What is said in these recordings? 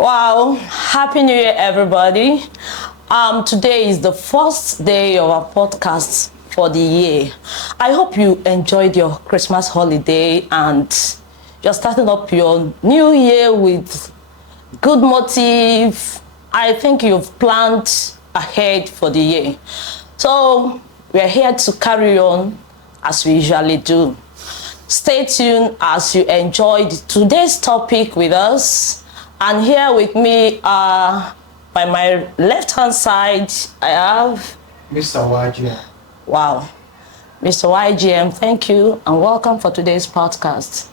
Wow, Happy New Year, everybody. Today is the first day of our podcast for the year. I hope you enjoyed your Christmas holiday and you're starting up your new year with good motive. I think you've planned ahead for the year. So we're here to carry on as we usually do. Stay tuned as you enjoyed today's topic with us. And here with me, by my left-hand side, I have Mr. YGM. Wow. Mr. YGM, thank you and welcome for today's podcast.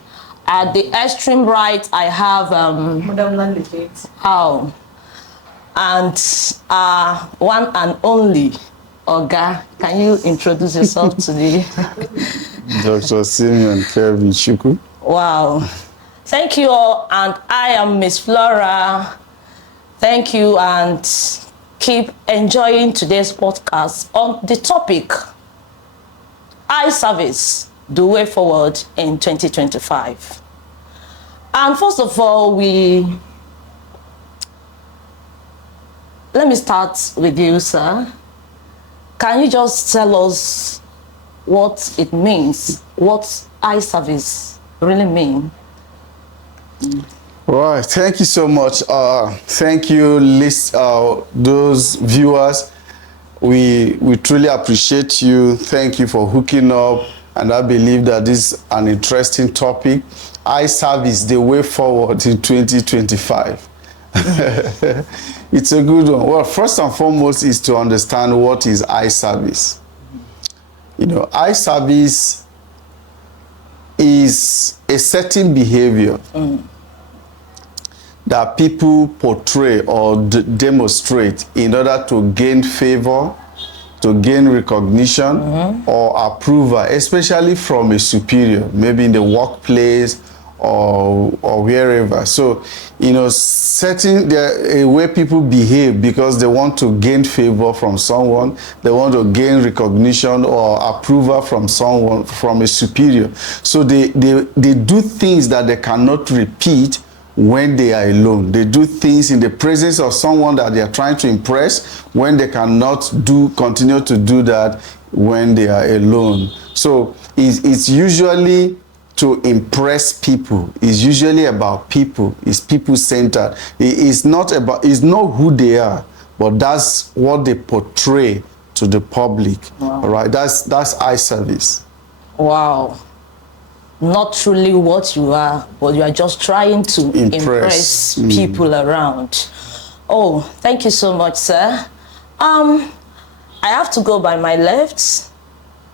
At the extreme right, I have Madam Landlady. How. And one and only Oga. Can you introduce yourself to the Dr. Simeon Kevin Shuku. Wow. Thank you all, and I am Miss Flora. Thank you, and keep enjoying today's podcast on the topic, eye service, the way forward in 2025. And first of all, let me start with you, sir. Can you just tell us what it means, what eye service really means? Right, thank you so much. Thank you, those viewers. We truly appreciate you. Thank you for hooking up, and I believe that this is an interesting topic. Eye service, the way forward in 2025. It's a good one. Well, first and foremost is to understand what is eye service. You know, eye service is a certain behavior that people portray or demonstrate in order to gain favor, to gain recognition or approval, especially from a superior, maybe in the workplace or wherever. So, you know, a way people behave because they want to gain favor from someone, they want to gain recognition or approval from someone, from a superior. So they do things that they cannot repeat when they are alone. They do things in the presence of someone that they are trying to impress when they cannot continue to do that when they are alone. So it's usually to impress people. It's usually about people. It's people-centered. It's not who they are, but that's what they portray to the public. Wow. All right, that's eye service. Wow. Not truly what you are, but you are just trying to impress people around. Oh, thank you so much, sir. I have to go by my left.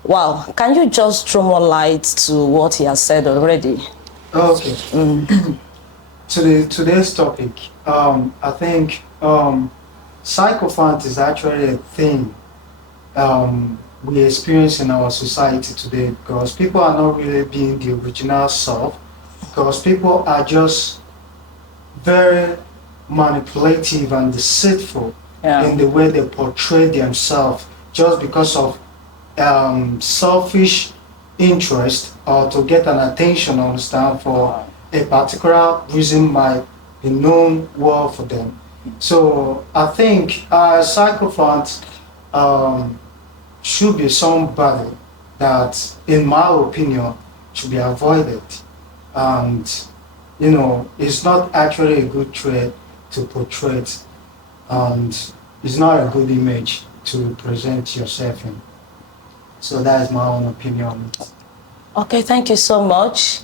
Wow, can you just throw more light to what he has said already? Okay. Today's topic, I think psychophant is actually a thing we experience in our society today, because people are not really being the original self, because people are just very manipulative and deceitful in the way they portray themselves, just because of selfish interest or to get an attention, understand, for a particular reason might be known well for them. So I think psychophant should be somebody that, in my opinion, should be avoided. And, you know, it's not actually a good trait to portray it, and it's not a good image to present yourself in. So that is my own opinion. Okay, thank you so much.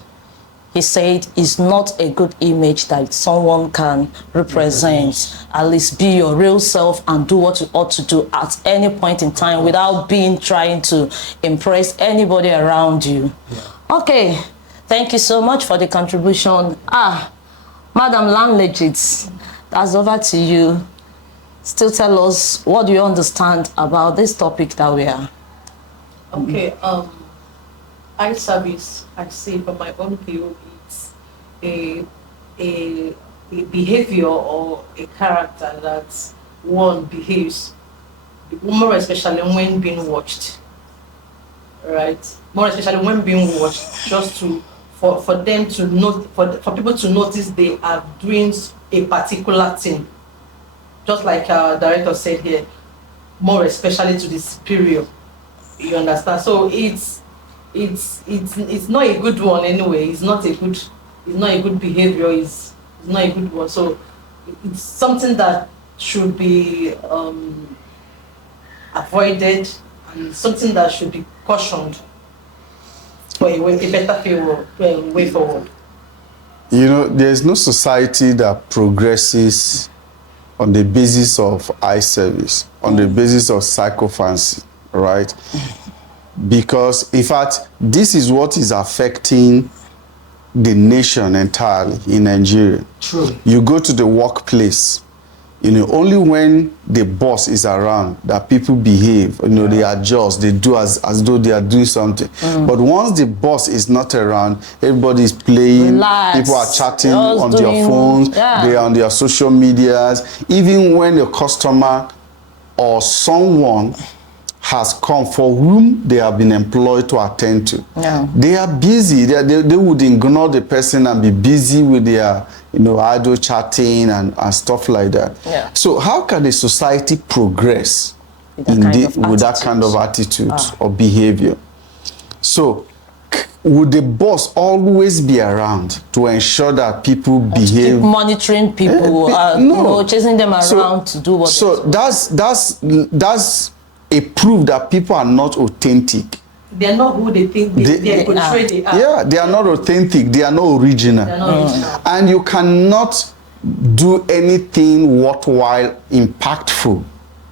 He said it's not a good image that someone can represent. At least be your real self and do what you ought to do at any point in time without trying to impress anybody around you. Yeah. Okay, thank you so much for the contribution. Madam Landlady, that's over to you. Still tell us, what do you understand about this topic that we are? Okay, eye service, I say from my own view, it's a behavior or a character that one behaves, more especially when being watched, right? More especially when being watched, just to for them to note, for people to notice they are doing a particular thing. Just like director said here, more especially to the superior. You understand? So it's not a good one anyway. It's not a good behavior. It's not a good one. So it's something that should be avoided, and something that should be cautioned for a better way forward. You know, there's no society that progresses on the basis of eye service, on the basis of psychophancy, right? Because, in fact, this is what is affecting the nation entirely in Nigeria. True. You go to the workplace, you know, only when the boss is around that people behave, you know, they adjust, they do as though they are doing something. But once the boss is not around, everybody is playing, Relax. people are chatting Just on their phones, yeah. they are on their social medias. Even when a customer or someone has come for whom they have been employed to attend to, they are busy. They would ignore the person and be busy with their, you know, idle chatting and stuff like that. Yeah. So how can a society progress With that kind of attitude or behavior? So would the boss always be around to ensure that people behave? Keep monitoring people, No. you know, chasing them around to do what So that's a proof that people are not authentic. They're not who they think they portray they are. Yeah, they are not authentic. They are not original. They're not original. And you cannot do anything worthwhile, impactful,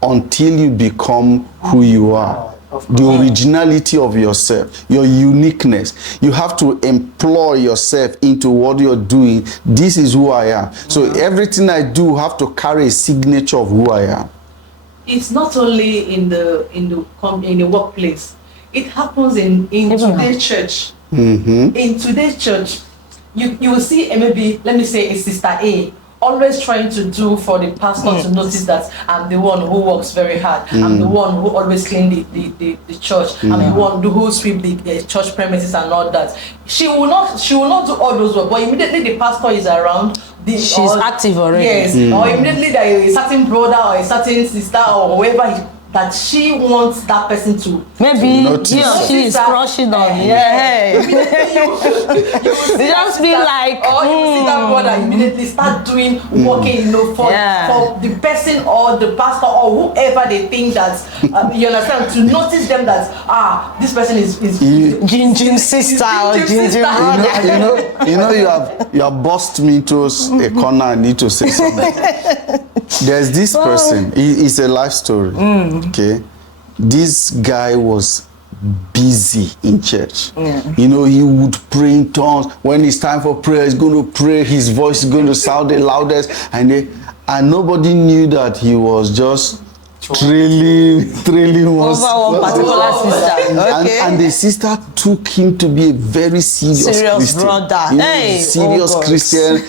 until you become who you are. The originality of yourself, your uniqueness. You have to employ yourself into what you're doing. This is who I am. So everything I do have to carry a signature of who I am. It's not only in the workplace. It happens in today's church. In today's church, you will see maybe, let me say, a sister A always trying to do for the pastor to notice that I'm the one who works very hard. I'm the one who always clean the church. I'm the one who sweep the church premises and all that. She will not do all those work, but immediately the pastor is around, she's active already. Yes, or immediately there is a certain brother or a certain sister or whoever that she wants that person to maybe notice. he or she is crushing on you. You just be like, or you will see that brother immediately start doing working, you know, for the person or the pastor or whoever they think that you understand, to notice them that this person is Jin sister or Jin brother. You have bossed me into a corner. I need to say something. There's this person. It's a life story. Okay, this guy was busy in church. You know, he would pray in tongues. When it's time for prayer, he's going to pray. His voice is going to sound the loudest, and nobody knew that he was just trailing over one particular sister. And the sister took him to be a very serious Christian. Brother. Hey, serious Christian.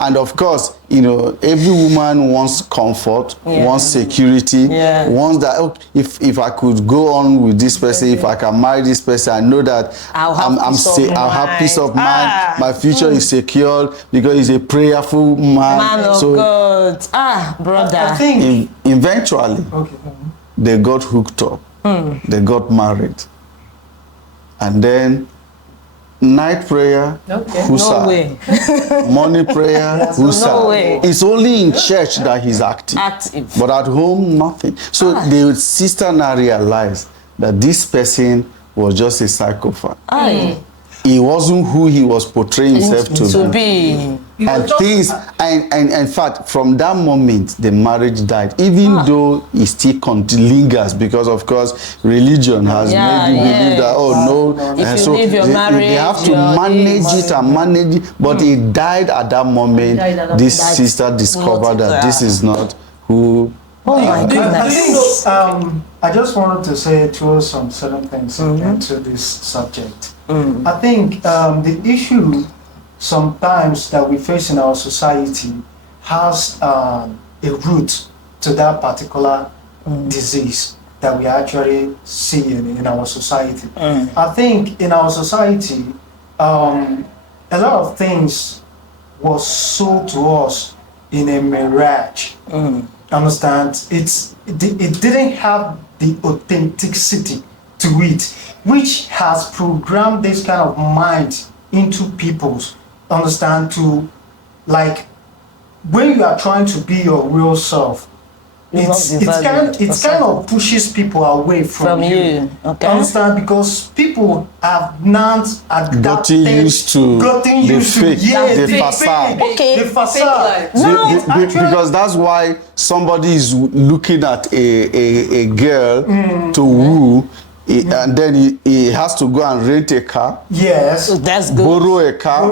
And of course, you know, every woman wants comfort, wants security, wants that, if I could go on with this person, if I can marry this person, I know that I'll have peace of mind. My future is secured because he's a prayerful man. Of God. Brother. I think eventually they got hooked up. They got married. And then night prayer, No way. morning prayer, No way. It's only in church that he's active. But at home, nothing. So the sister now realized that this person was just a psychopath. He wasn't who he was portraying himself to be. And things, and in fact, from that moment, the marriage died. Even though it still lingers, because of course, religion has made you believe that, if you leave your marriage, they have to manage it, but it died at that moment. This sister discovered that this is not who. My goodness. I just wanted to throw some certain things into this subject. I think the issue sometimes that we face in our society has a root to that particular disease that we actually see in our society. I think in our society, a lot of things was sold to us in a mirage. Understand? It didn't have the authenticity to it, which has programmed this kind of mind into people's, understand, to, like, when you are trying to be your real self, it's kind of pushes people away from you. Okay. Understand? Because people have not gotten used to the facade. Okay. The facade. Because that's why somebody is looking at a girl to woo, and then he has to go and rent a car. Yes. That's good. Borrow a car,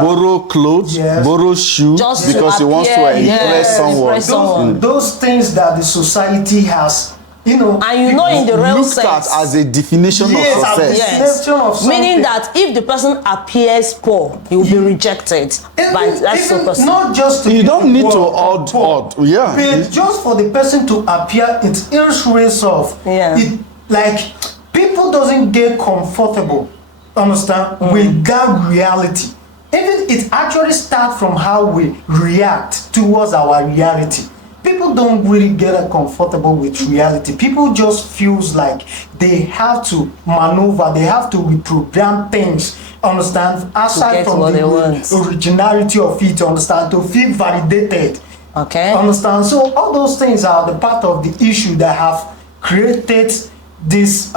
borrow clothes, Yes. borrow shoes, Just because he wants to impress someone. Those things that the society has, you know, And you know, in the real Looked sense, at as a definition Yes, of as a success. definition of something. meaning that if the person appears poor, he will be rejected by that sort of person. Not just to You be don't need to poor, odd, yeah. but just for the person to appear, it's irrespective of it. Like, people doesn't get comfortable, understand, with that reality. Even it actually starts from how we react towards our reality. People don't really get comfortable with reality. People just feels like they have to maneuver, they have to reprogram things, understand, aside from the originality of it, understand, to feel validated. Okay. Understand? So all those things are the part of the issue that have created this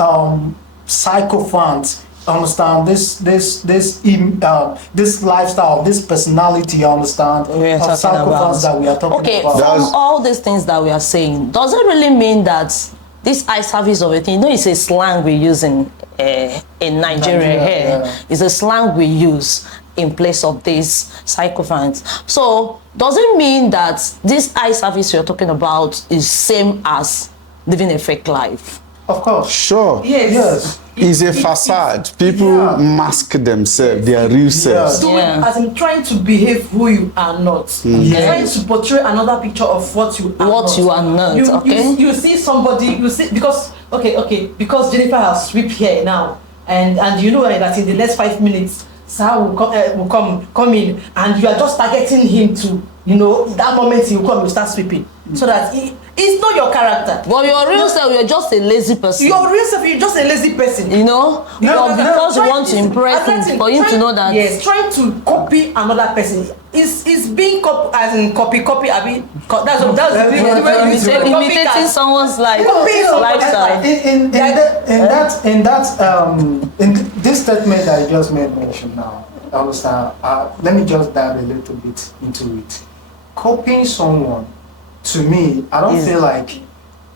psychophants, understand, this lifestyle, this personality, understand, of psychophants that we are talking about. Okay, from all these things that we are saying, does it really mean that this eye service of a thing, you know, it's a slang we use in Nigeria here. Yeah. It's a slang we use in place of these psychophants. So does it mean that this eye service you're talking about is same as living a fake life? Of course. Sure. Yes. It's a facade. People mask themselves, their real selves. Doing, as in trying to behave who you are not. Trying to portray another picture of what you are not. You are not, okay? You see somebody, you see, because Jennifer has sweep here now, and you know that in the next 5 minutes, Sir will come in, and you are just targeting him to, you know, that moment he will come, you start sweeping. So that it's not your character. But your real self, you're just a lazy person. Your real self, you're just a lazy person. You know? Because you want to impress him, for him to know that. Yes, trying to copy another person is being copy, I mean, that's imitating someone's lifestyle. In this statement that I just made mention now, understand? Let me just dive a little bit into it. Copying someone, to me, I don't feel like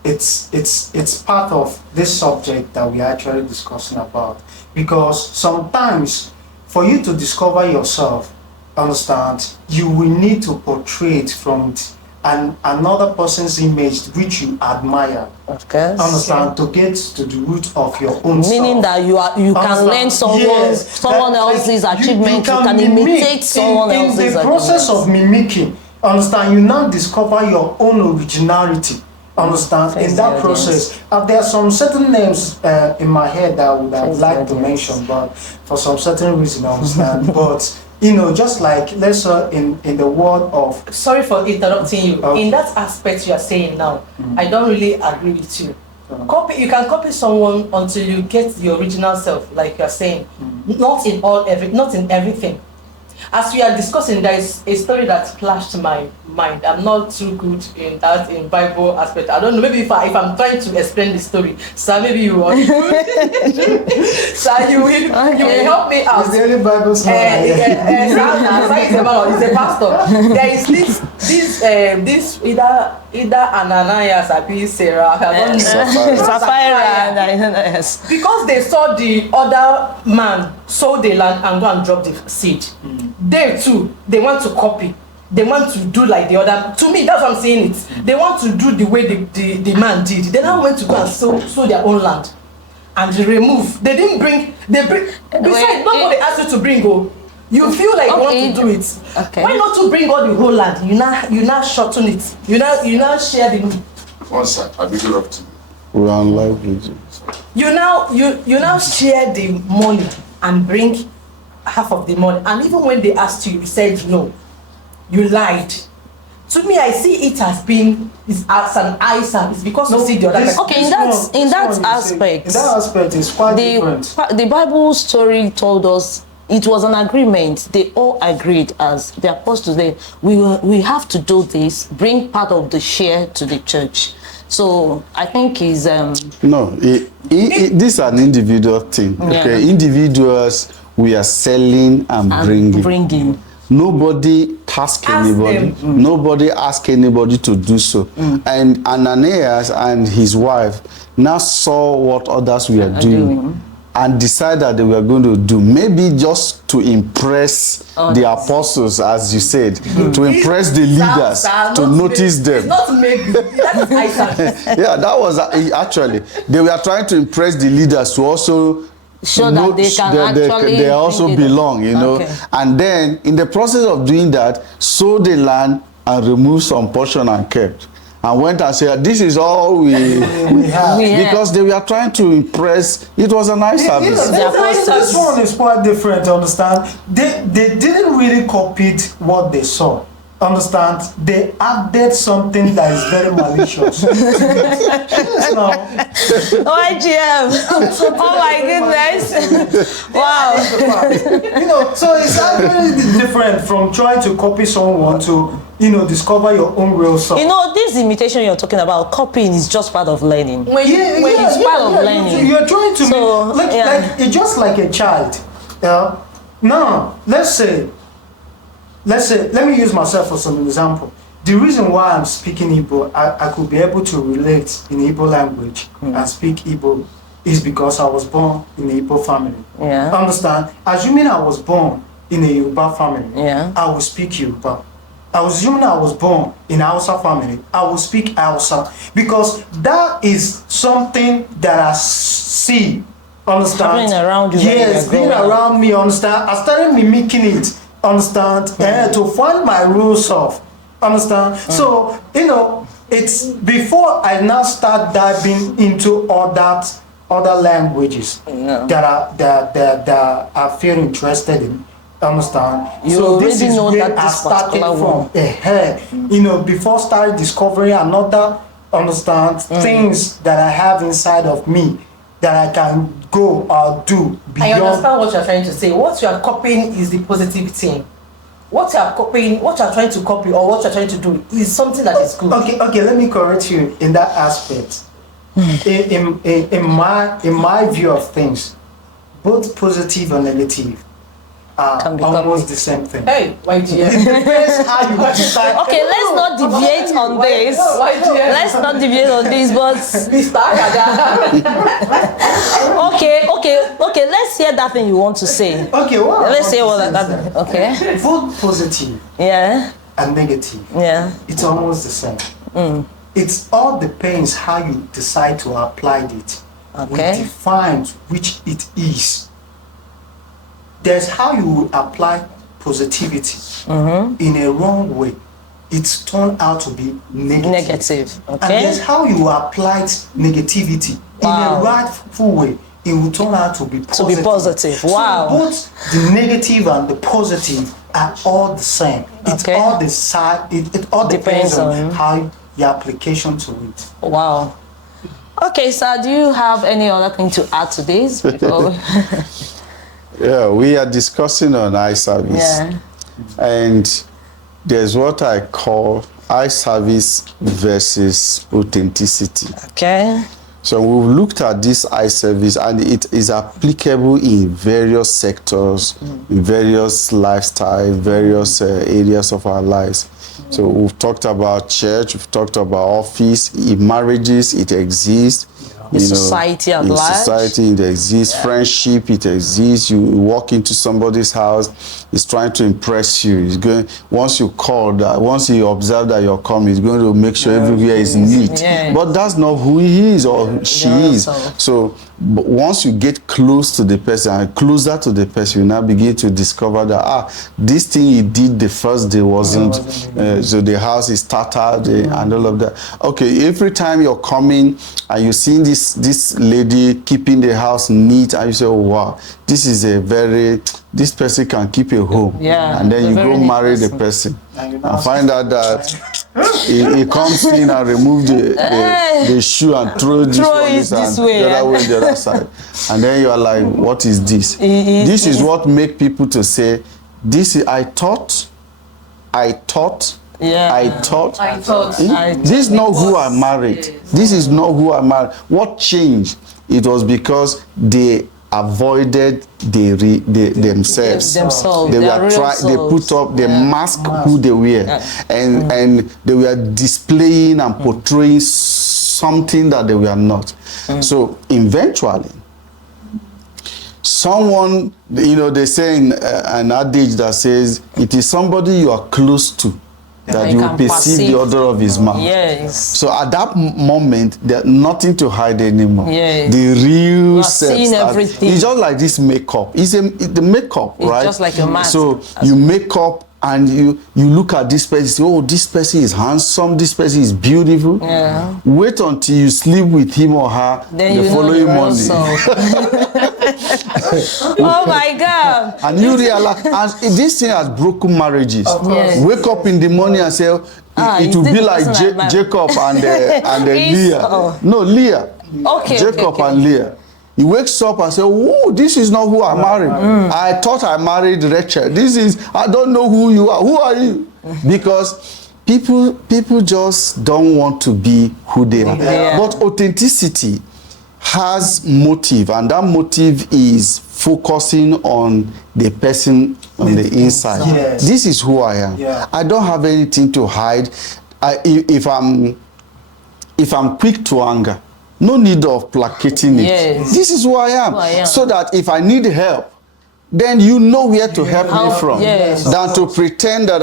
it's part of this subject that we are actually discussing about, because sometimes for you to discover yourself, understand, you will need to portray it from another person's image which you admire. Of course. Understand, to get to the root of your own meaning self. that you can learn someone else's achievement, you can imitate someone else's achievement. In the process of mimicking, understand, you now discover your own originality. Understand? In that process, there are some certain names in my head that I would have liked to mention, but for some certain reason, I understand. But you know, just like, let's say in the world of... Sorry for interrupting you. In that aspect you are saying now, I don't really agree with you. You can copy someone until you get the original self, like you are saying. Not in everything. As we are discussing, there is a story that flashed my mind. I'm not too good in that, in Bible aspect. I don't know, maybe if I'm trying to explain the story, so maybe you want so you will help me out. Is there any Bible story? It's a pastor. There is this either Ananias or Sarah. I don't know. Sapphira and Ananias. Because they saw the other man sow the land and go and drop the seed. They too, they want to copy. They want to do like the other. To me, that's what I'm saying. They want to do the way the man did. They now went to go and sow their own land and remove. They didn't bring. Besides, nobody asked you to bring. You feel like you want to do it. Okay. Why not to bring all the whole land? You now shorten it. You now share the. One sec, I'll be up to you. We're on live video. You now share the money and bring half of the money, and even when they asked you said no, you lied. To me, I see it as being as an eye service because you see the other person. Okay, in that aspect, it's quite different. The Bible story told us it was an agreement. They all agreed as the apostles. We have to do this. Bring part of the share to the church. So I think is no. This is an individual thing. Yeah. Okay, individuals we are selling and bringing. Nobody asked anybody. Nobody asked anybody to do so. And Ananias and his wife now saw what others were doing and decided they were going to do. Maybe just to impress the apostles, as you said, to impress the leaders, to notice them. Not maybe. That's eye service. Yeah, that was actually they were trying to impress the leaders to also show that they can actually they also belong, you know. Okay. And then in the process of doing that, sold the land and removed some portion and kept. And went and said, this is all we have. Because they were trying to impress. It was a nice service. This one is quite different, understand? They didn't really copy what they saw. Understand? They added something that is very malicious. Yes, now. OIGM. Oh my goodness. Wow. You know, so it's actually different from trying to copy someone to, you know, discover your own real self. You know, this imitation you're talking about, copying is just part of learning. It's part of learning. You're trying to like it's just like a child. Now, let's say, let me use myself for some example. The reason why I'm speaking Igbo, I could be able to relate in Igbo language and speak Igbo is because I was born in a Igbo family. Yeah. Understand? Assuming I was born in a Yoruba family, Yeah. I will speak Yoruba. Assuming I was born in a Hausa family, I will speak Hausa. Because that is something that I see. Understand? Happening around you. Yes, being around me, understand? I started mimicking it. Understand? To find my real self. Understand? So, you know, it's before I now start diving into other languages that I feel interested in. Understand? You so already this is know where that I this started particular from. You know, before starting discovering another things that I have inside of me that I can go or do beyond. I understand what you're trying to say. What you are copying is the positive thing. What you are copying, what you are trying to copy or what you are trying to do is something that is good. Okay, let me correct you in that aspect. in my view of things, both positive and negative are almost the same thing. Hey, why do you? It depends how you decide. Okay, let's not deviate on this. Let's not deviate on this, but okay. Let's hear that thing you want to say. Okay, what? Let's hear what that. Okay. Both positive Yeah. and negative. Yeah. It's almost the same. It all depends how you decide to apply it. Okay. We define which it is. There's how you will apply positivity in a wrong way. It's turned out to be negative. Okay. And there's how you apply negativity in a rightful way. It will turn out to be positive. Wow. So both the negative and the positive are all the same. It's all the side. It all depends on how your application to it. Wow. Okay, sir, do you have any other thing to add to this? Yeah, we are discussing on eye service. Yeah. And there's what I call eye service versus authenticity. Okay. So we've looked at this eye service and it is applicable in various sectors, in various lifestyle, various areas of our lives. So we've talked about church, we've talked about office, in marriages it exists. In society at large. In society it exists, friendship it exists. You walk into somebody's house, he's trying to impress you. He's going, once you call that, once he observes that you're coming, he's going to make sure everywhere is neat. Yes. But that's not who he is or she is. So but once you get close to the person and closer to the person, you now begin to discover that this thing he did the first day wasn't so the house is tattered and all of that. Okay, every time you're coming and you see this lady keeping the house neat, and you say, oh wow, this person can keep a home. Yeah, and then you go marry the person. person and find out that he comes in and remove the shoe and throw this way, the other way, the other side. And then you are like, what is this? This is what make people to say, this is, I thought. This is not who I married. This is not who I married. What changed? It was because they avoided themselves. They put up the mask who they were, and they were displaying and portraying something that they were not. So eventually, someone, they say in an adage that says, it is somebody you are close to that you will perceive the odor of his mouth. Yes. So at that moment, there's nothing to hide anymore. Yes. The real self. Seeing everything. It's just like this makeup. It's the makeup, it's right? Just like a mask. So you make up and you look at this person, say, oh, this person is handsome, this person is beautiful. Yeah. Wait until you sleep with him or her then the following morning. Oh my God. And you realize, and this thing has broken marriages. Yes. Wake up in the morning and say, it will be like Jacob and Leah. No, Leah. Okay. Jacob and Leah. He wakes up and says, oh, this is not who I married. I thought I married Rachel. I don't know who you are. Who are you? Because people just don't want to be who they are. Yeah. But authenticity has motive, and that motive is focusing on the person on the inside. Yes. This is who I am. Yeah. I don't have anything to hide. If I'm quick to anger, no need of placating it. Yes. This is who I am. So that if I need help, then you know where to help me from. Yes. Than to pretend that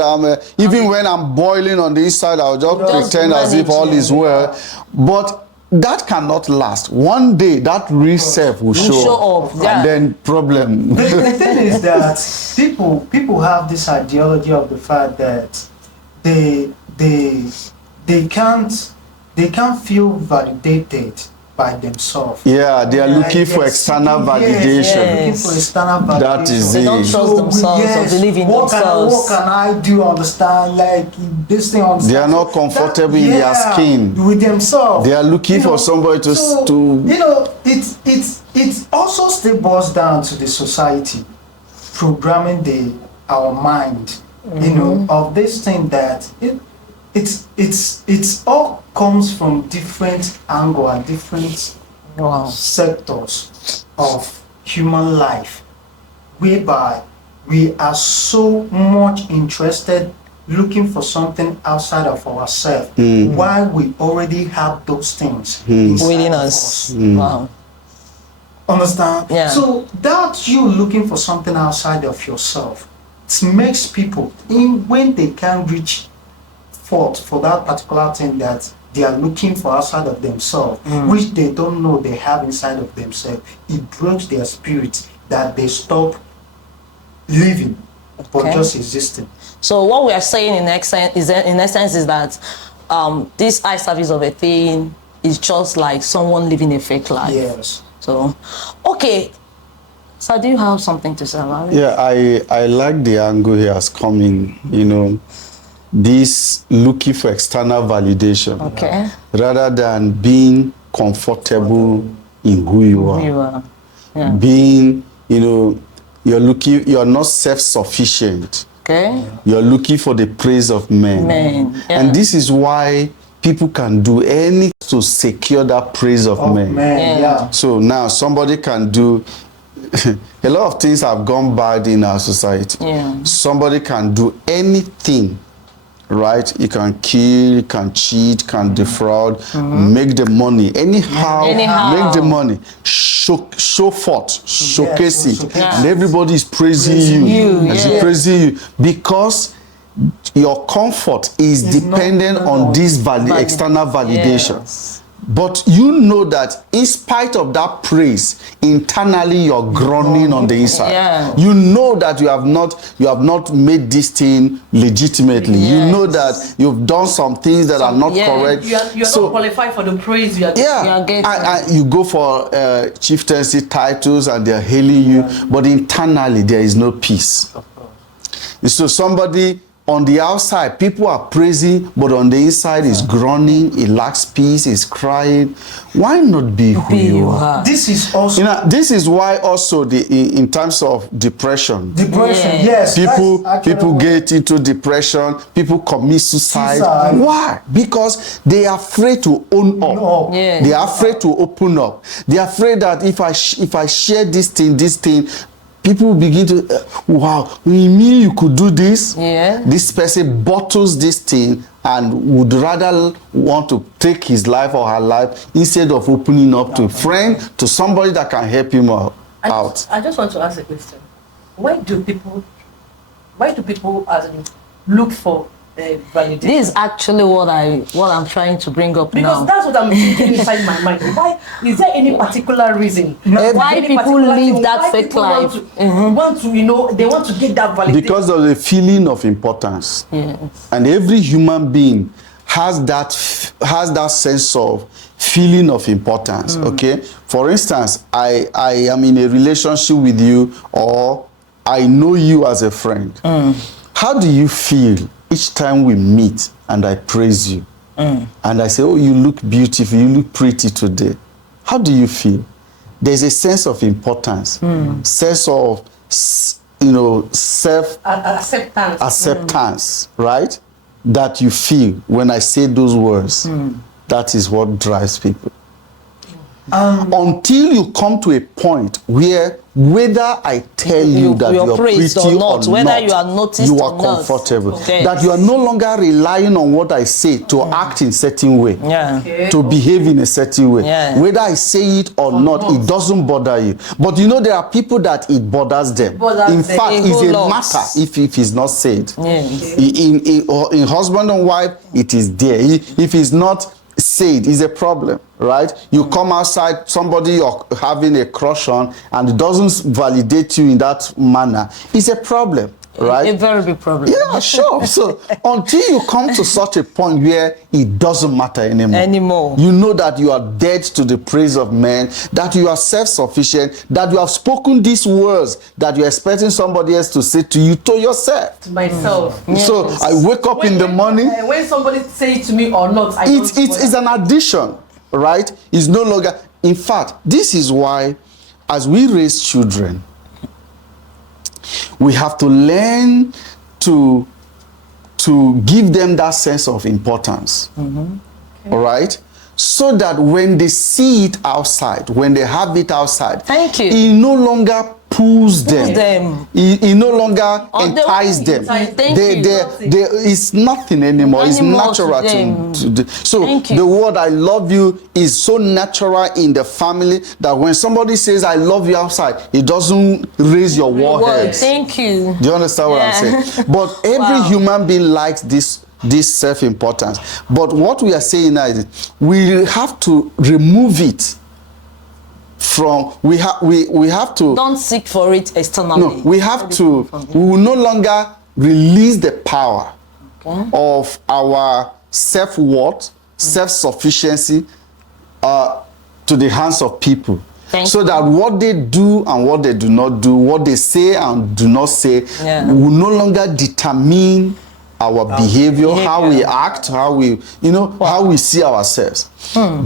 even when I'm boiling on the inside, I'll just pretend as if all is well. But that cannot last. One day that real self will show up. Yeah. And then problem. The thing is that people have this ideology of the fact that they can't feel validated by themselves. Yeah, they are looking for external validation. Looking for external validation. That is They it. don't trust themselves or believe in themselves. What can I do? Understand? Like this thing. Understand? They are not comfortable in their skin. With themselves. They are looking for somebody to. It also still boils down to the society programming our mind. Of this thing that it's all comes from different angle and different sectors of human life, whereby we are so much interested looking for something outside of ourselves while we already have those things within us. Wow. Understand? Yeah. So that you looking for something outside of yourself, it makes people, when they can't reach forth for that particular thing that they are looking for outside of themselves, which they don't know they have inside of themselves, it breaks their spirit that they stop living but just existing. So what we are saying in essence is that this eye service of a thing is just like someone living a fake life. Yes. So, okay. So do you have something to say about it? Yeah, I like the angle he has come in, this looking for external validation. Okay. Rather than being comfortable in who you are. Yeah. Being, you're not self-sufficient. Okay. You're looking for the praise of men. Yeah. And this is why people can do anything to secure that praise of men. Yeah. So now somebody can do a lot of things have gone bad in our society. Yeah. Somebody can do anything, right? You can kill, you can cheat, can defraud, make the money. Anyhow, make the money. Show forth, showcase it. And everybody is praising you. Praising you. Because your comfort is dependent on this external validation. Yes. But you know that in spite of that praise, internally you're groaning on the inside. Yeah. You know that you have not made this thing legitimately. Yes. You know that you've done some things that are not correct. You're not qualified for the praise you are getting. Yeah, getting. and you go for chieftaincy titles and they're hailing you, but internally there is no peace. So somebody on the outside, people are praising, but on the inside is groaning, he lacks peace, he's crying. Why not be who you are? This is also This is why also in terms of depression. depression. Yes, People that's actually people what- get into depression, people commit suicide. Why? Because they are afraid to own up. No. Yeah. They are afraid to open up. They are afraid that if I share this thing, people begin to, wow, you mean you could do this? Yeah. This person bottles this thing and would rather want to take his life or her life instead of opening up to a friend, to somebody that can help him out. I just want to ask a question. Why do people as in look for validation? This is actually what I'm trying to bring up Because now. that's what I'm thinking inside my mind. Why is there any particular reason? Why Any people particular live thing? that Why fake people life? Want to, they want to get that validation. Because of the feeling of importance. Yes. And every human being has that sense of feeling of importance. Okay, for instance, I am in a relationship with you, or I know you as a friend. How do you feel each time we meet and I praise you and I say, oh, you look beautiful, you look pretty today? How do you feel? There's a sense of importance, sense of self acceptance, right? That you feel when I say those words. That is what drives people. Until you come to a point where whether I tell you that you're you're praised pretty or not, whether not, you are noticed you or are not. comfortable. Okay. That you are no longer relying on what I say to act in a certain way, Yeah. to behave in a certain way. Yeah. Whether I say it or not, it doesn't bother you. But you know there are people that it bothers them. In fact, A it's whole a lot. matter if it's not said. Yes. In husband and wife, it is there. If it's not said, it's a problem, right? You come outside, somebody you're having a crush on, and it doesn't validate you in that manner, it's a problem, right? A very big problem. Yeah, sure. So until you come to such a point where it doesn't matter anymore, you know that you are dead to the praise of men, that you are self-sufficient, that you have spoken these words that you're expecting somebody else to say to you, to yourself. To myself. So I wake up in the morning. When somebody say it to me or not, It's an addition, right? It's no longer. In fact, this is why, as we raise children, we have to learn to give them that sense of importance. All right? So that when they see it outside, when they have it outside, Thank you. it no longer pulls them. It no longer entices them. It's nothing anymore. It's natural to do. So the word I love you is so natural in the family that when somebody says I love you outside, it doesn't raise your warhead. Thank you. Do you understand what I'm saying? But every human being likes this self-importance. But what we are saying now is we have to remove it from, we have to, don't seek for it externally. no, we will no longer release the power of our self-worth, self-sufficiency to the hands of people. So that what they do and what they do not do, what they say and do not say, will no longer determine our behavior, how we act, how we, how we see ourselves.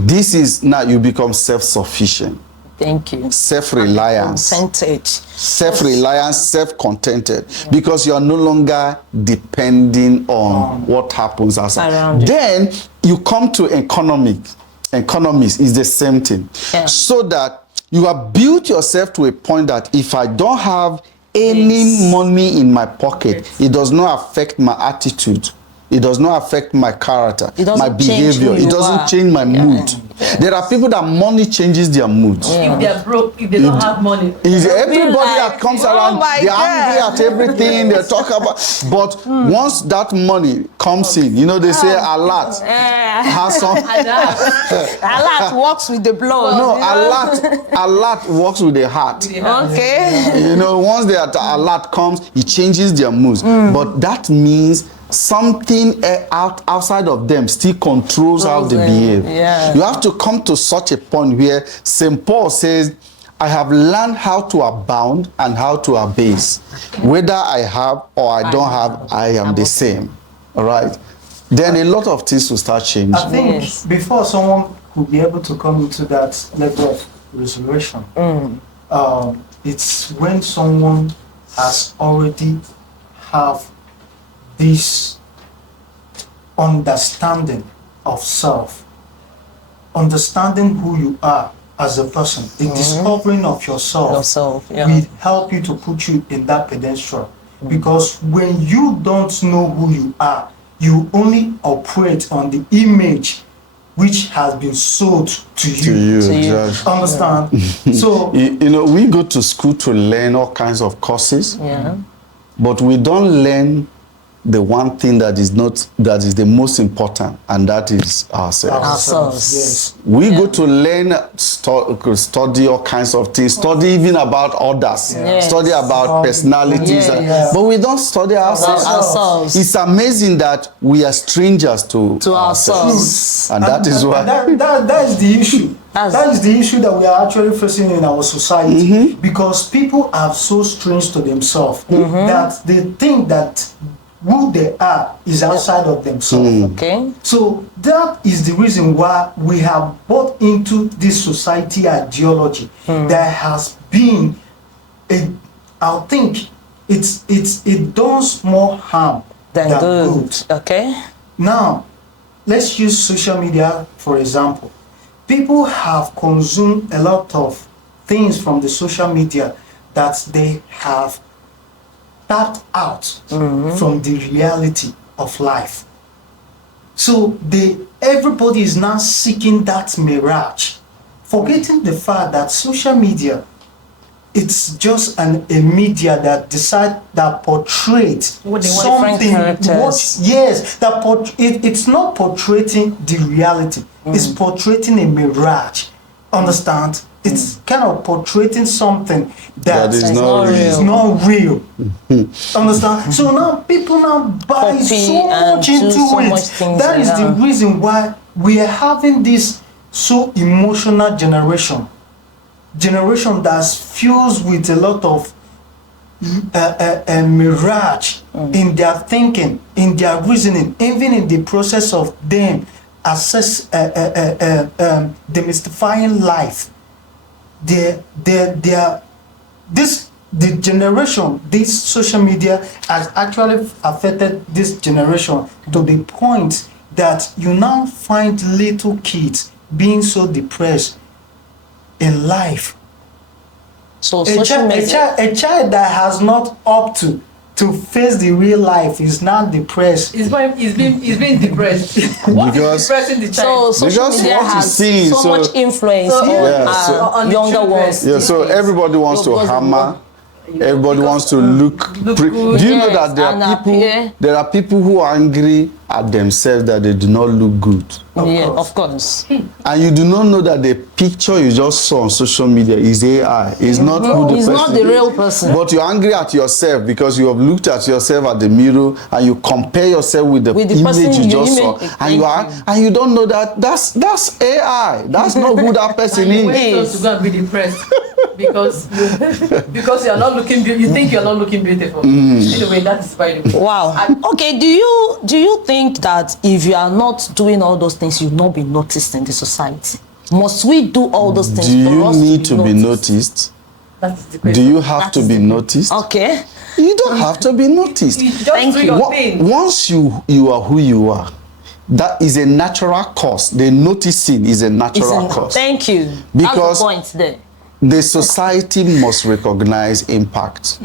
This is now you become self-sufficient. Thank you. Self-reliance. Contented. Self-reliance, self-contented. Because you are no longer depending on what happens outside. Then you come to economics. Economics is the same thing. So that you have built yourself to a point that if I don't have any money in my pocket, it does not affect my attitude. It does not affect my character, my behavior. It doesn't change my mood. There are people that money changes their moods. If they are broke, if they don't have money. Is everybody that like, comes oh around, my they're God. angry at everything, they talk about, but once that money comes in, you know, they say alert, has some, Allah works with the blood. no, you know? alert works with the heart. Okay. You know, once the alert comes, it changes their moods. But that means something outside of them still controls how they behave. Yeah. You have to come to such a point where St. Paul says, I have learned how to abound and how to abase. Whether I have or I don't have, I am the same. All right? Then a lot of things will start changing. I think Yes. before someone could be able to come into that level of resurrection, it's when someone has already have this understanding of self, understanding who you are as a person, the discovering of yourself Yeah. will help you to put you in that pedestal. Because when you don't know who you are, you only operate on the image which has been sold to you. To you, To you. exactly. Understand? So You know, we go to school to learn all kinds of courses, Yeah. but we don't learn the one thing that is the most important, and that is ourselves. Ourselves. Yes. We go to learn, study all kinds of things, study even about others, Yes. study about personalities, Yes. but we don't study ourselves. Ourselves. It's amazing that we are strangers to ourselves. and that is why. That is the issue. That is the issue that we are actually facing in our society, because people are so strange to themselves that they think that who they are is outside of themselves. Okay. So that is the reason why we have bought into this society ideology that has been I think it does more harm Then than good. good. Okay. Now, let's use social media for example. People have consumed a lot of things from the social media that they have tapped out from the reality of life. So everybody is now seeking that mirage, forgetting the fact that social media, it's just a media that portrays What they want. something. Different characters. It's not portraying the reality. It's portraying a mirage. Understand? It's kind of portraying something That is not real. is not real. Understand? So now people now buy Copy so and much do into so it. much things, That is the yeah. reason why we are having this so emotional generation that's fused with a lot of mirage in their thinking, in their reasoning, even in the process of them demystifying life. The generation, this social media has actually affected this generation to the point that you now find little kids being so depressed in life. So social media. A child that has not up to face the real life is now depressed. He's being depressed. What Because- is depressing the So child? social Because media what you has see, so so- much influence So- on Yeah, so- on the younger children. ones. Yeah, so everybody wants to Because- hammer. Everybody wants to look. Look Do good. you know Yes, that there and are people? appear. There are people who are angry at themselves that they do not look good, Yeah, course. of course. and you do not know that the picture you just saw on social media is AI. It's not who the He's person not the is. real person. But you're angry at yourself because you have looked at yourself at the mirror and you compare yourself with the With the person image you you just saw, image- and you are, and you don't know that that's AI. That's not who that person is. Wait us to go and be depressed because you are not looking you think you are not looking beautiful. Anyway, that is by the way. Wow. Okay, do you think that if you are not doing all those things, you'll not be noticed in the society? Must we do all those things Do for you us need to be noticed? noticed? That is the Do question. you have That to is be the- noticed? Okay. You don't have to be noticed. You just Thank do you. your thing. Once you are who you are, that is a natural cause. The noticing is a natural cause. Thank you. Because- That's the point there. The society must recognize impact.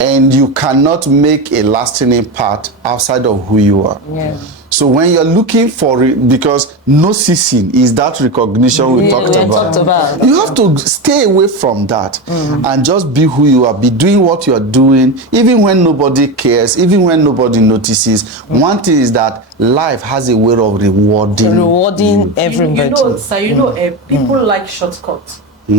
And you cannot make a lasting impact outside of who you are. Yeah. So when you're looking for it, because no ceasing is that recognition we talked about. You have to stay away from that and just be who you are, be doing what you are doing, even when nobody cares, even when nobody notices. One thing is that life has a way of rewarding everybody. You know, sir, people like shortcuts. So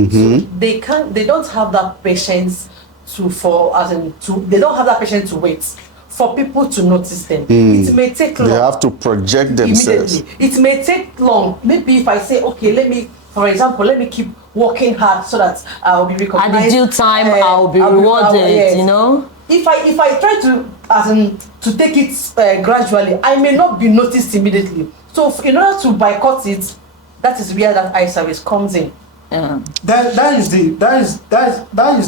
they don't have that patience they don't have that patience to wait for people to notice them. It may take long. They have to project themselves. It may take long. Maybe if I say, okay, for example, let me keep working hard so that I'll be recognized. At the due time, I'll be rewarded, yes. you know? If I try to take it gradually, I may not be noticed immediately. So in order to boycott it, that is where that eye service comes in. Yeah. That is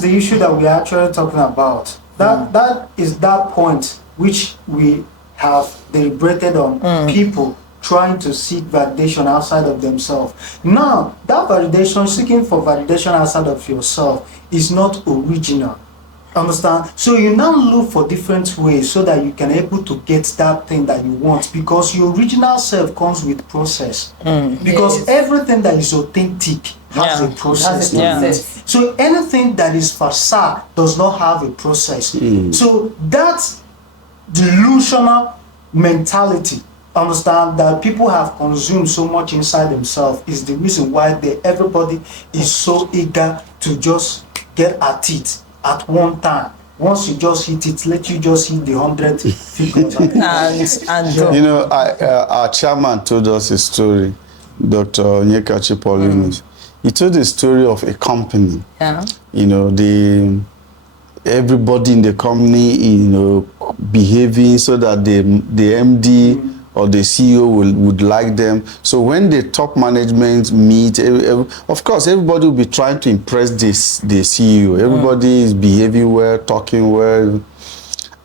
the issue that we are actually talking about. That is that point which we have deliberated on people trying to seek validation outside of themselves. Now, that validation, seeking for validation outside of yourself, is not original. Understand? So you now look for different ways so that you can able to get that thing that you want, because your original self comes with process. Because everything that is authentic has a process. So anything that is facade does not have a process. So that delusional mentality, understand, that people have consumed so much inside themselves is the reason why everybody is so eager to just get at it at one time. Once you just hit it, let you just hit the 100 figures. and you know, our chairman told us a story, Dr. Onyekachi Paulinus. He told the story of a company. Yeah. You know, everybody in the company, you know, behaving so that the MD or the CEO would like them. So when the top management meet, of course, everybody will be trying to impress the CEO. Everybody is behaving well, talking well.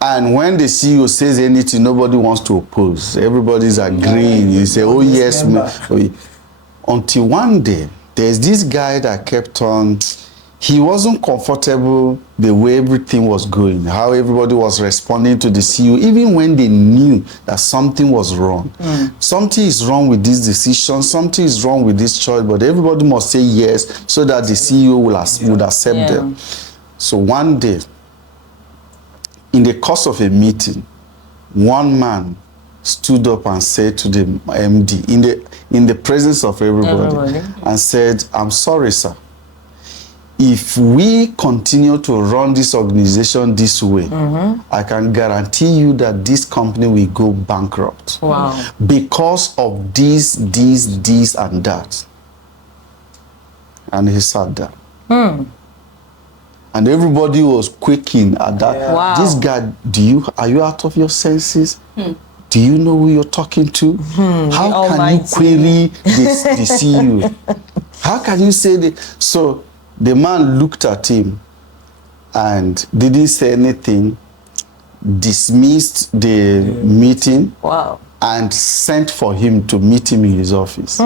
And when the CEO says anything, nobody wants to oppose. Everybody's agreeing. You say, oh yes, until one day, there's this guy that kept on, he wasn't comfortable the way everything was going, how everybody was responding to the CEO, even when they knew that something was wrong. Something is wrong with this decision, something is wrong with this choice, but everybody must say yes so that the CEO would accept them. So one day, in the course of a meeting, one man stood up and said to the MD, in the presence of everybody. And said, I'm sorry, sir. If we continue to run this organization this way, I can guarantee you that this company will go bankrupt. Wow. Because of this, and that. And he sat down. And everybody was quaking at that. Wow. This guy, are you out of your senses? Do you know who you're talking to? How can you query the CEO? How can you say that? So the man looked at him and didn't say anything, dismissed the meeting, and sent for him to meet him in his office.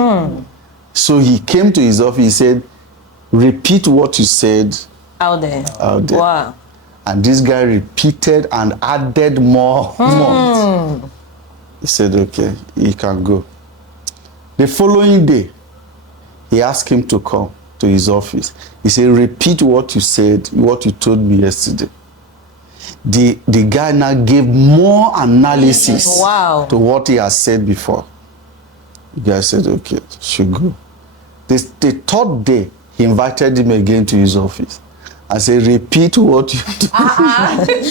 So he came to his office, he said, repeat what you said out there. Wow. And this guy repeated and added more. He said, okay, he can go. The following day, he asked him to come to his office. He said, repeat what you said, what you told me yesterday. The guy now gave more analysis to what he has said before. The guy said, okay, should go. The third day, he invited him again to his office. I said, repeat what you told me.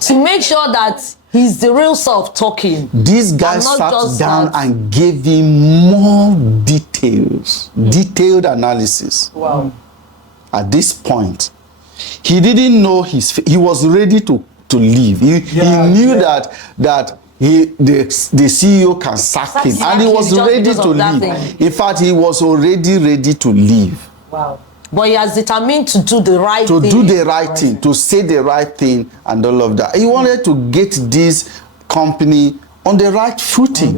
To make sure that he's the real self talking. This guy sat down and gave him more details, detailed analysis. Wow. At this point, he didn't know he was ready to leave. He knew that the CEO can sack him, and he was ready to leave. In fact, he was already ready to leave. Wow. But he has determined to do the right thing. To do the right thing, to say the right thing, and all of that. He wanted to get this company on the right footing.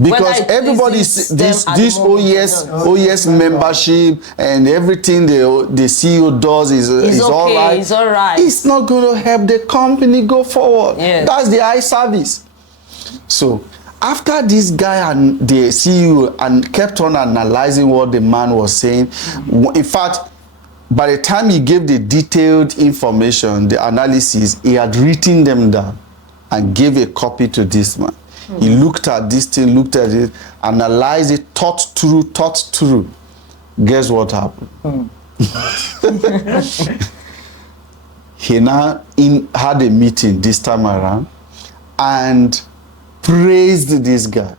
Because everybody, this OES membership and everything the CEO does is all right. It's all right. It's not going to help the company go forward. Yes. That's the eye service. So after this guy and the CEO and kept on analyzing what the man was saying, in fact, by the time he gave the detailed information, the analysis, he had written them down and gave a copy to this man. He looked at this thing, looked at it, analyzed it, thought through. Guess what happened? He now had a meeting this time around and praised this guy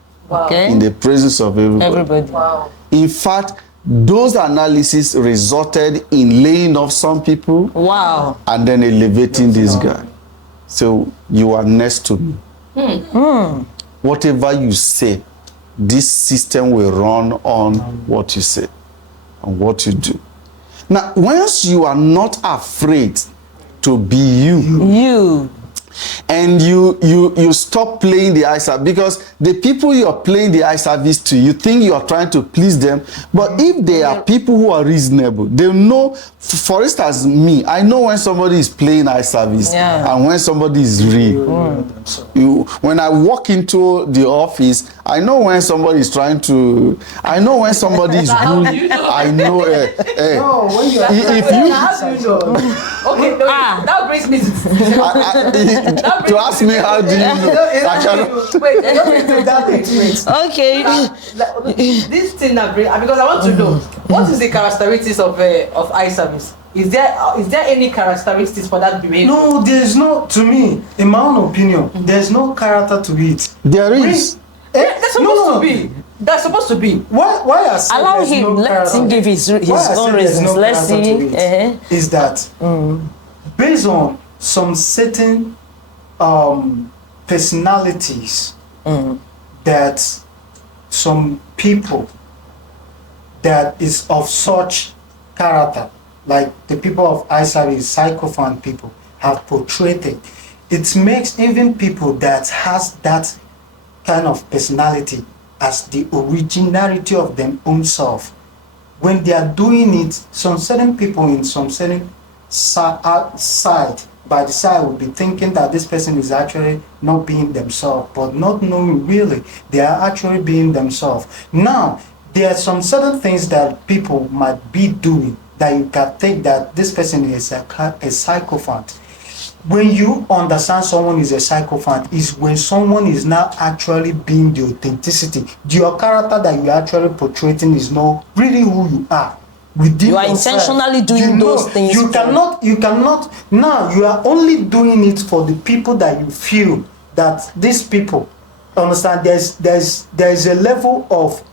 in the presence of everybody. Wow. In fact, those analyses resulted in laying off some people and then elevating this guy. So you are next to me. Whatever you say, this system will run on what you say and what you do. Now, once you are not afraid to be you, and you stop playing the eye service, because the people you're playing the eye service to, you think you are trying to please them, but if they are people who are reasonable, they know. For instance, me, I know when somebody is playing eye service and when somebody is real. When I walk into the office, I know when somebody is trying to, I know when somebody is bullying. I know. No, when you are If you How do you know? Okay, no, that brings me to to ask me how do you know, I cannot. wait, don't do that experience. Okay. This thing that bring, because I want to know what is the characteristics of eye service. Is there any characteristics for that behavior? No, there's no. To me, in my own opinion, there's no character to it. There is. That's supposed to be. That's supposed to be. Why I say Allow there's him. no Let character- him give his why I say own there's reasons. no Let's character see. to it is that based on some certain personalities that some people that is of such character, like the people of Isari, psychophant people, have portrayed it. It makes even people that has that kind of personality as the originality of them own self. When they are doing it, some certain people in some certain side, by the side, will be thinking that this person is actually not being themselves, but not knowing really they are actually being themselves. Now, there are some certain things that people might be doing that you can think that this person is a psychopath. When you understand someone is a psychopath is when someone is now actually being the authenticity. Your character that you are actually portraying is not really who you are. Within You are yourself. intentionally doing those things. You cannot, now you are only doing it for the people that you feel that these people, understand, there's a level of,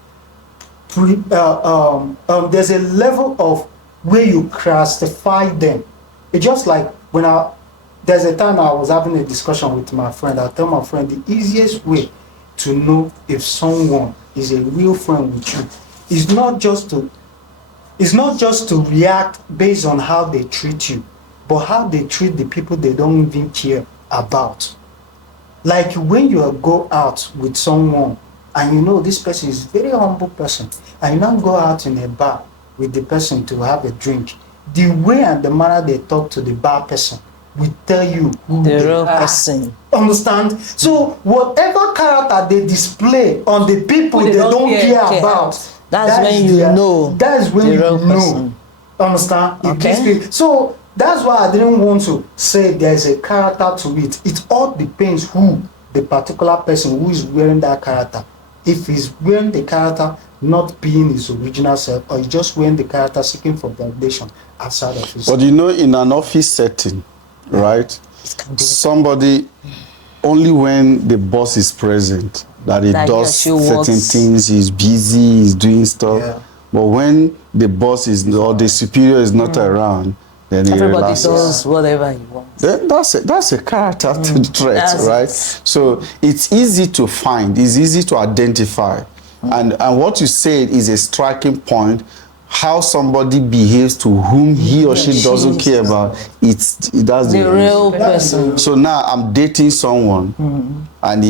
there's a level of where you classify them. It's just like when there's a time I was having a discussion with my friend. I tell my friend the easiest way to know if someone is a real friend with you is not just to react based on how they treat you, but how they treat the people they don't even care about. Like when you go out with someone and you know this person is a very humble person, and you now go out in a bar with the person to have a drink, the way and the manner they talk to the bar person will tell you who The they real are. person. Understand? So whatever character they display on the people Who they don't care about, That's that when is you their- know that is when the you real know. person. Understand? If Okay. these people- so that's why I didn't want to say there's a character to it. It all depends who the particular person who is wearing that character. If he's wearing the character not being his original self, or he's just wearing the character seeking for validation outside of his. But you know, in an office setting, right, somebody, only when the boss is present that he That does he certain works. things, he's busy, he's doing stuff. Yeah. But when the boss is, or the superior is not around, then he Everybody relaxes. does whatever he wants. Then that's a character trait, That's right? it. So it's easy to find, it's easy to identify. And what you said is a striking point. How somebody behaves to whom he or she doesn't care about, that's The real person. So now I'm dating someone, and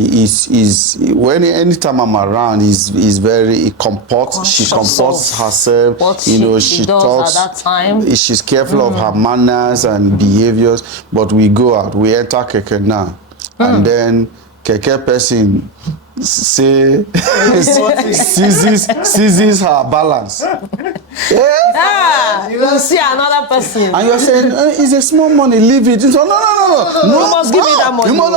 anytime I'm around, he comports. She comports herself. What she she does talks. at that time. She's careful of her manners and behaviors. But we go out, we enter Keke now, and then keke person say seizes her balance. You see another person. And you're saying, it's a small money, leave it. So, no. You must give me that money. You must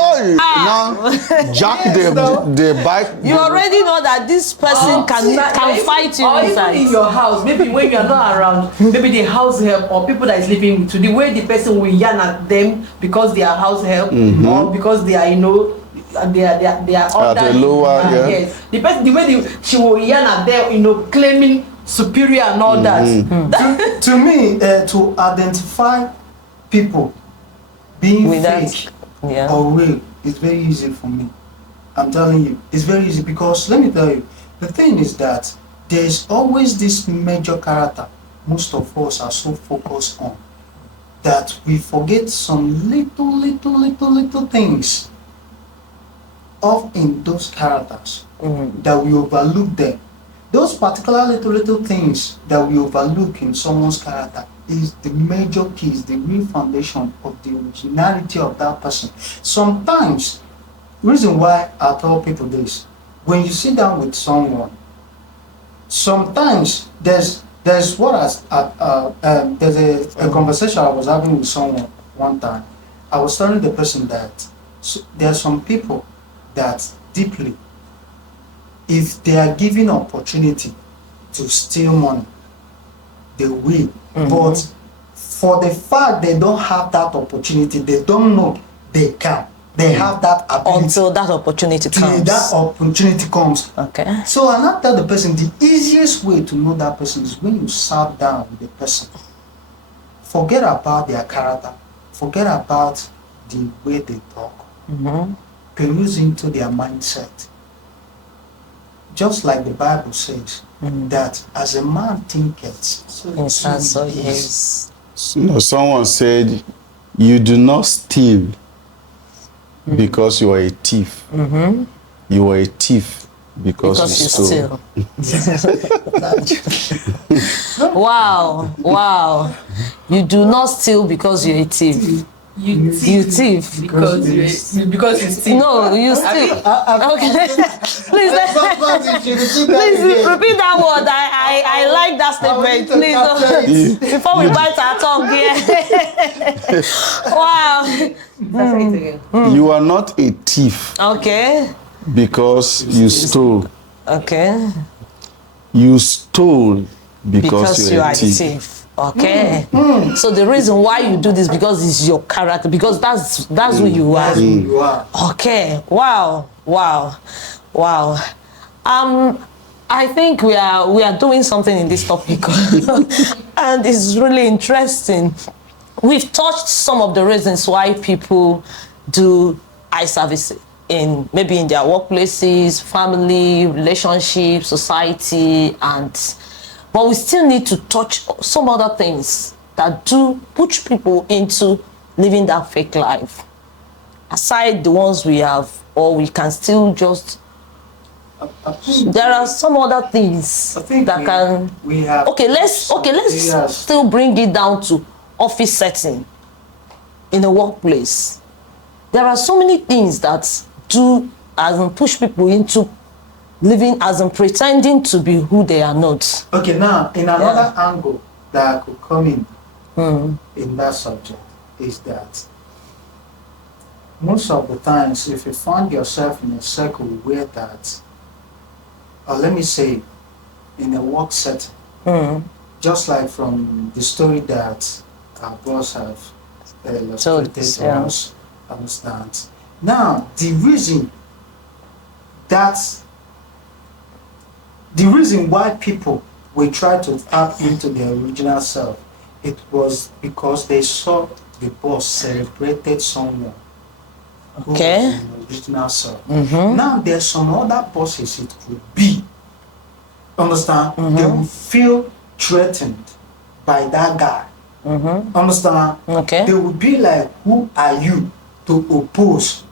now jack the bike. You already know that this person can fight you or inside. even in your house, maybe when you are not around, maybe the house help or people that is living with you, the way the person will yarn at them because they are house help or because they are, they are under at a lower, yes. The person, the way she will yarn at them, claiming superior and all that. To me, to identify people being With that, fake yeah. or real is very easy for me. I'm telling you, it's very easy because let me tell you, the thing is that there is always this major character most of us are so focused on that we forget some little things of in those characters that we overlook them. Those particular little things that we overlook in someone's character is the major keys, the real foundation of the originality of that person. Sometimes, reason why I tell people this, when you sit down with someone, sometimes there's there's a conversation I was having with someone one time. I was telling the person that there are some people that deeply, if they are given opportunity to steal money, they will. But for the fact they don't have that opportunity, they don't know they can. They have that ability. Until that opportunity Till comes. that opportunity comes. Okay. So I now tell the person the easiest way to know that person is when you sat down with the person. Forget about their character. Forget about the way they talk. Peruse into their mindset. Just like the Bible says, that as a man thinketh, so he is. Someone said, you do not steal because you are a thief. You are a thief because you stole. Wow. You do not steal because you're a thief. You thief. Because you steal. No, you steal. Okay. Please repeat that word. I like that statement. Please, before we bite our tongue here. Wow. You are not a thief Okay. because you stole. Okay. You stole because Because you you are are a a thief. thief. Okay. So the reason why you do this because it's your character, because that's who you are. That's who you are. Okay. Wow. I think we are doing something in this topic, and it's really interesting. We've touched some of the reasons why people do eye service maybe in their workplaces, family, relationships, society, but we still need to touch some other things that do push people into living that fake life. Aside the ones we have, or we can still just. There are some other things I think that can. we have. Okay, let's still bring it down to office setting in a workplace. There are so many things that do push people into living as in pretending to be who they are not. Okay, now in another angle that could come in that subject is that most of the times, if you find yourself in a circle where that, or let me say, in a work setting, just like from the story that our boss have illustrated to us, understand. Now, the reason why people will try to tap into their original self, it was because they saw the boss celebrated someone who was an original self. Now, there's some other bosses it could be. Understand? They will feel threatened by that guy. Understand? Okay. They will be like, who are you to oppose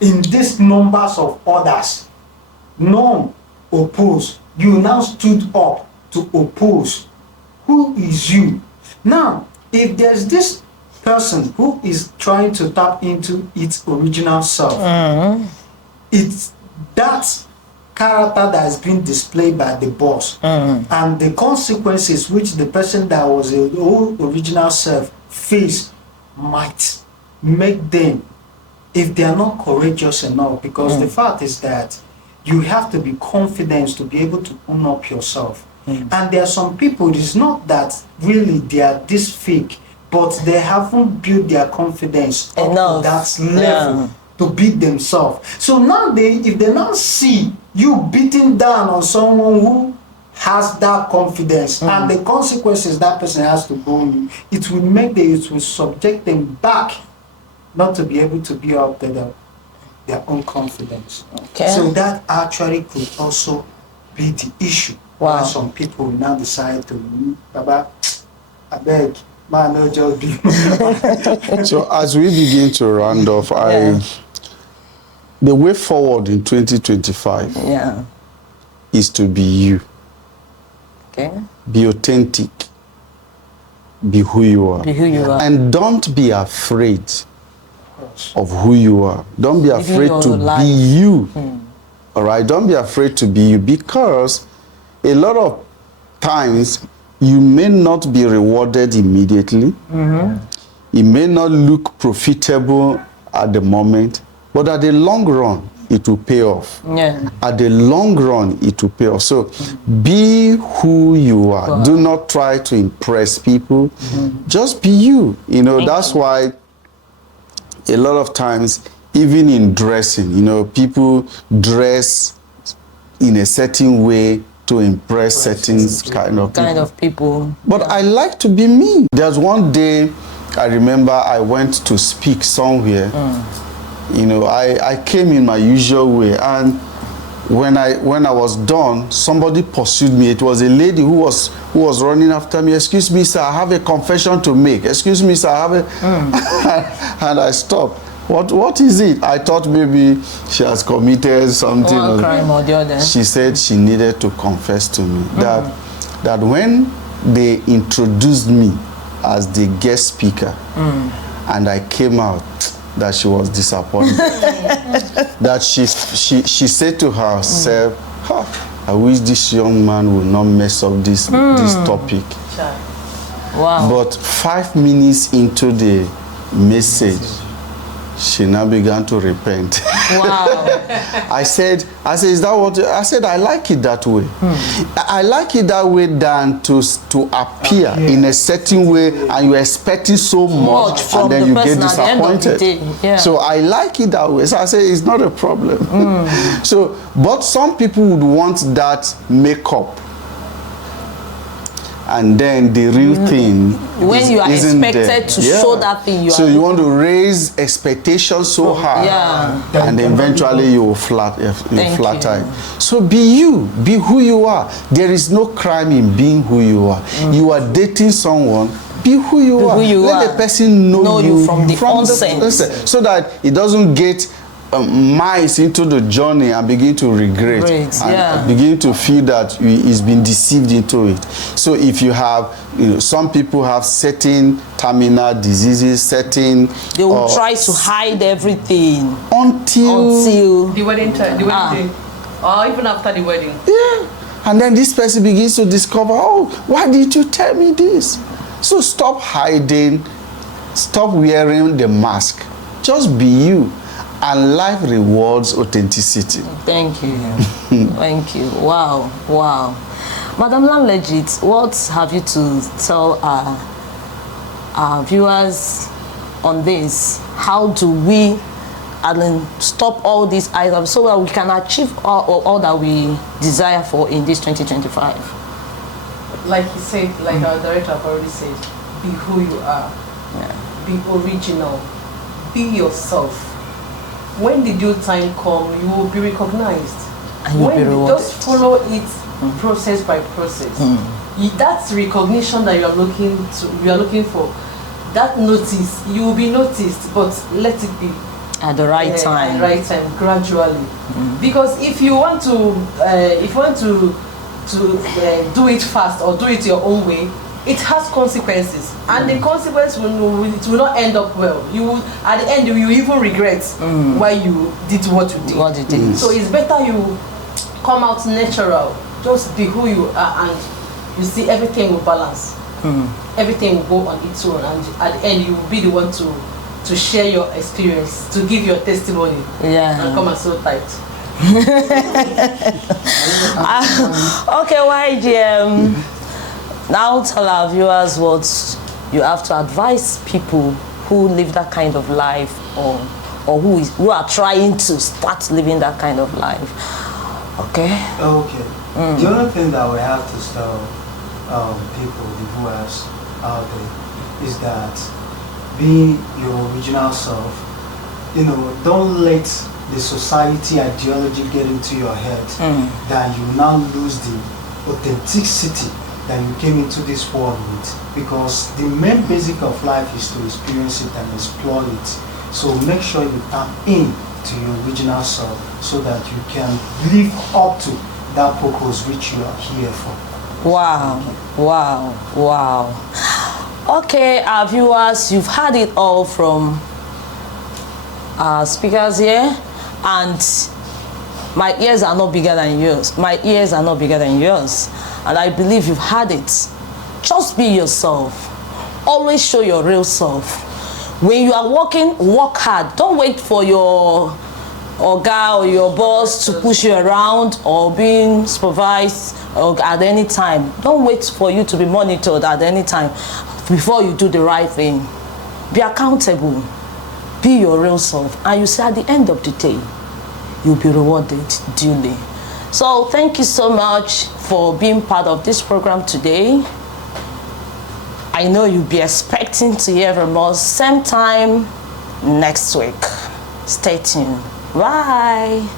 in these numbers of others? None oppose. You now stood up to oppose. Who is you? Now, if there's this person who is trying to tap into its original self, it's that character that has been displayed by the boss and the consequences which the person that was the original self face might make them, if they are not courageous enough, because the fact is that you have to be confident to be able to own up yourself. And there are some people, it's not that really they are this fake, but they haven't built their confidence up to that level to beat themselves. So now if they now see you beating down on someone who has that confidence and the consequences that person has to go in, it will subject them back not to be able to be up to their own confidence. Okay. So that actually could also be the issue. Wow. Why some people now decide to, Baba, I beg, man, no just be. So as we begin to round off, the way forward in 2025 is to be you. Okay. Be authentic. Be who you are. Be who you are. And don't be afraid of who you are. Don't be afraid to be you. All right? Don't be afraid to be you, because a lot of times you may not be rewarded immediately. It may not look profitable at the moment, but at the long run, it will pay off. Yeah. At the long run, it will pay off. So be who you are. Wow. Do not try to impress people. Just be you. You know, that's why a lot of times, even in dressing, you know, people dress in a certain way to impress certain kind of people. But I like to be me. There's one day I remember I went to speak somewhere. You know, I came in my usual way, and when I was done, somebody pursued me. It was a lady who was running after me. Excuse me, sir, I have a confession to make. Excuse me, sir, I have a and I stopped. What is it? I thought maybe she has committed something. One crime or the other. She said she needed to confess to me that when they introduced me as the guest speaker and I came out, that she was disappointed. That she said to herself, I wish this young man will not mess up this topic. Wow. But 5 minutes into the message, she now began to repent. Wow. I said, is that what? I said, I like it that way. I like it that way than to appear in a certain way and you're expecting so much and then you get disappointed. So I like it that way. So I say it's not a problem. So, but some people would want that makeup. And then the real thing when you are expected to show that thing, you want to raise expectations so high, and then eventually you will flatter it. So be you, be who you are. There is no crime in being who you are. You are dating someone, be who you are. Let the person know you from the onset, so that it doesn't get miles into the journey and begin to regret and begin to feel that he's been deceived into it. So if you have, some people have certain terminal diseases, they will try to hide everything until the wedding time, or even after the wedding. Yeah, and then this person begins to discover, why did you tell me this? So stop hiding, stop wearing the mask, just be you. And life rewards authenticity. Thank you. Thank you. Wow. Wow. Madam Lanlegit, what have you to tell our viewers on this? How do we stop all these items so that we can achieve all that we desire for in this 2025? Like he said, like our director already said, be who you are. Be original. Be yourself. When the due time comes, you will be recognized. And you'll be rewarded. Just follow it process by process. That's recognition that you are looking for. That notice, you will be noticed, but let it be at the right time. At the right time, gradually. Because if you want to, do it fast or do it your own way, it has consequences, and the consequence it will not end up well. You will, at the end, you will even regret why you did what you did. What you did. So it's better you come out natural, just be who you are, and you see everything will balance. Everything will go on its own, and at the end, you will be the one to share your experience, to give your testimony, and come out so tight. Okay, YGM. Now tell our viewers what you have to advise people who live that kind of life, or who are trying to start living that kind of life. Okay. Okay. The only thing that we have to tell people, the viewers out there, is that be your original self. You know, don't let the society ideology get into your head that you now lose the authenticity that you came into this world with, because the main basic of life is to experience it and explore it. So make sure you tap in to your original self so that you can live up to that purpose which you are here for. Wow, wow, wow. Okay, our viewers, you've heard it all from our speakers here, and my ears are not bigger than yours. My ears are not bigger than yours. And I believe you've had it. Just be yourself. Always show your real self. When you are working, work hard. Don't wait for your guy or your boss to push you around or being supervised at any time. Don't wait for you to be monitored at any time before you do the right thing. Be accountable. Be your real self. And you see, at the end of the day, you'll be rewarded duly. So thank you so much for being part of this program today. I know you'll be expecting to hear from us same time next week. Stay tuned. Bye.